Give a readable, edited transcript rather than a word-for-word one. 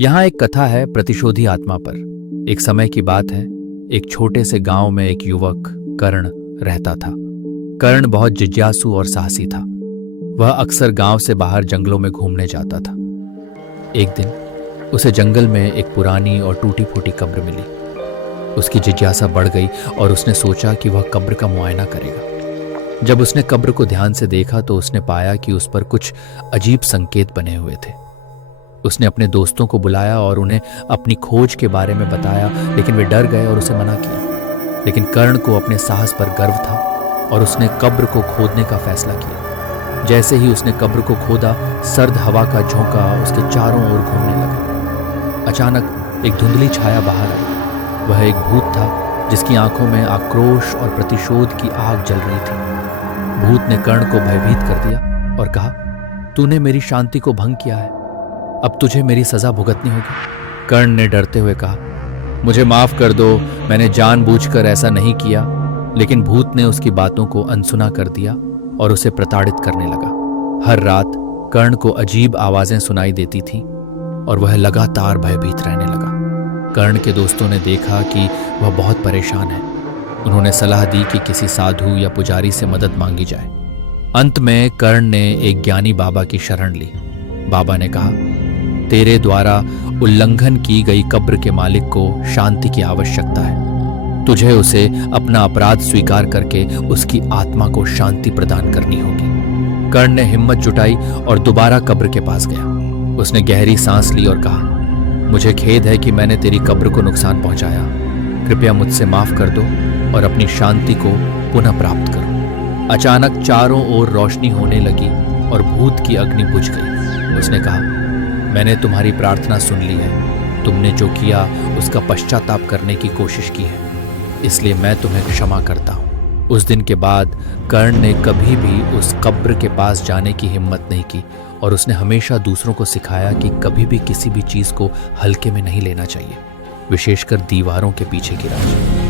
यहाँ एक कथा है प्रतिशोधी आत्मा पर। एक समय की बात है, एक छोटे से गांव में एक युवक कर्ण रहता था। कर्ण बहुत जिज्ञासु और साहसी था। वह अक्सर गांव से बाहर जंगलों में घूमने जाता था। एक दिन उसे जंगल में एक पुरानी और टूटी फूटी कब्र मिली। उसकी जिज्ञासा बढ़ गई और उसने सोचा कि वह कब्र का मुआयना करेगा। जब उसने कब्र को ध्यान से देखा तो उसने पाया कि उस पर कुछ अजीब संकेत बने हुए थे। उसने अपने दोस्तों को बुलाया और उन्हें अपनी खोज के बारे में बताया, लेकिन वे डर गए और उसे मना किया। लेकिन कर्ण को अपने साहस पर गर्व था और उसने कब्र को खोदने का फैसला किया। जैसे ही उसने कब्र को खोदा, सर्द हवा का झोंका उसके चारों ओर घूमने लगा। अचानक एक धुंधली छाया बाहर आई। वह एक भूत था जिसकी आंखों में आक्रोश और प्रतिशोध की आग जल रही थी। भूत ने कर्ण को भयभीत कर दिया और कहा, तूने मेरी शांति को भंग किया है, अब तुझे मेरी सजा भुगतनी होगी। कर्ण ने डरते हुए कहा, मुझे माफ कर दो, मैंने जानबूझकर ऐसा नहीं किया। लेकिन भूत ने उसकी बातों को अनसुना कर दिया और उसे प्रताड़ित करने लगा। हर रात कर्ण को अजीब आवाजें सुनाई देती थीं और वह लगातार भयभीत रहने लगा। कर्ण के दोस्तों ने देखा कि वह बहुत परेशान है। उन्होंने सलाह दी कि किसी साधु या पुजारी से मदद मांगी जाए। अंत में कर्ण ने एक ज्ञानी बाबा की शरण ली। बाबा ने कहा, तेरे द्वारा उल्लंघन की गई कब्र के मालिक को शांति की आवश्यकता है। तुझे उसे अपना अपराध स्वीकार करके उसकी आत्मा को शांति प्रदान करनी होगी। कर्ण ने हिम्मत जुटाई और दोबारा कब्र के पास गया। उसने गहरी सांस ली और कहा, मुझे खेद है कि मैंने तेरी कब्र को नुकसान पहुंचाया। कृपया मुझसे माफ कर दो और अपनी शांति को पुनः प्राप्त करो। अचानक चारों ओर रोशनी होने लगी और भूत की अग्नि बुझ गई। उसने कहा, मैंने तुम्हारी प्रार्थना सुन ली है। तुमने जो किया उसका पश्चाताप करने की कोशिश की है, इसलिए मैं तुम्हें क्षमा करता हूँ। उस दिन के बाद कर्ण ने कभी भी उस कब्र के पास जाने की हिम्मत नहीं की और उसने हमेशा दूसरों को सिखाया कि कभी भी किसी भी चीज़ को हल्के में नहीं लेना चाहिए, विशेषकर दीवारों के पीछे की राज।